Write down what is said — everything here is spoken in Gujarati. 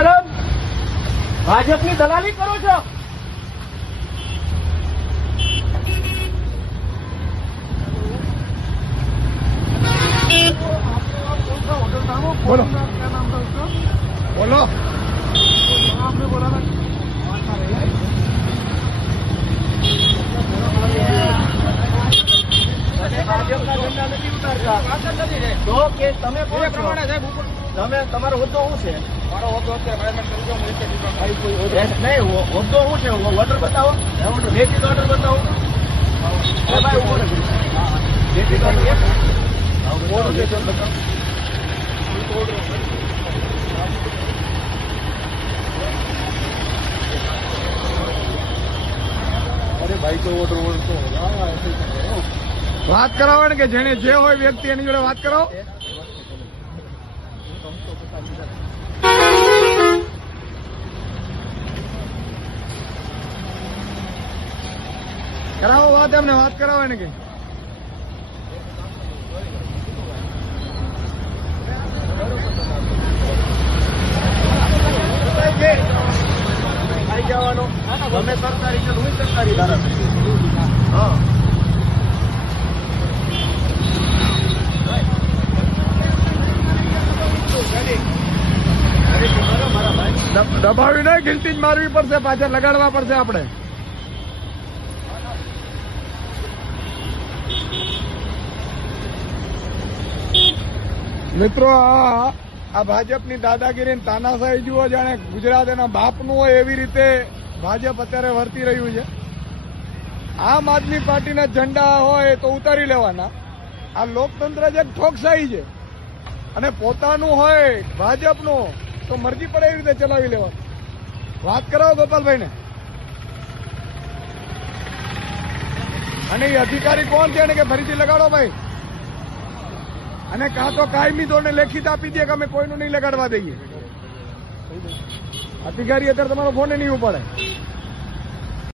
બેશરમ ભાજપની દલાલી કરો છો. बोलो बोलो आपने बोला था ભાજપના ઝંડા નથી ઉતારતા તો કે તમે કોણ પ્રમાણે તમે તમારો હોદ્દો શું છે? મારો હોદ્દો છે નહીં, હોદ્દો શું છે? ઓર્ડર બતાવો, લેખિત ઓર્ડર બતાવો. ભાઈ ઉભો રહે, લેખિત ઓર્ડર બતાવો. अरे भाई तो ऑर्डर तो વાત કરાવો ને કે જેને જે હોય વ્યક્તિ એની જોડે વાત કરાવો. કરાવો વાત, એમને વાત કરાવો ને કે આવી જવાનો. તમે સરકારી છે, હું સરકારી ધારા. હા, દબાવી નહીં, ગિલટી જ મારવી પડશે, પાછળ લગાડવા પડશે આપણે. મિત્રો આ ભાજપની દાદાગીરી તાનાશાહી જુઓ, જાણે ગુજરાત એના બાપનું હોય એવી રીતે ભાજપ અત્યારે વર્તી રહ્યું છે. આમ આદમી પાર્ટીના ઝંડા હોય તો ઉતારી લેવાના. આ લોકતંત્ર જ એક ઠોકશાહી છે અને પોતાનું હોય ભાજપનું તો મરજી પડે એવી રીતે ચલાવી લેવાનું. વાત કરાવો ગોપાલભાઈને. અને એ અધિકારી કોણ છે કે ફરીથી લગાડો ભાઈ, અને કાં તો કાયમી ધોરણે લેખિત આપી દે કે અમે કોઈનું નહીં લગાડવા દઈએ. અધિકારી અત્યારે તમારો ફોન નહીં ઉપાડે.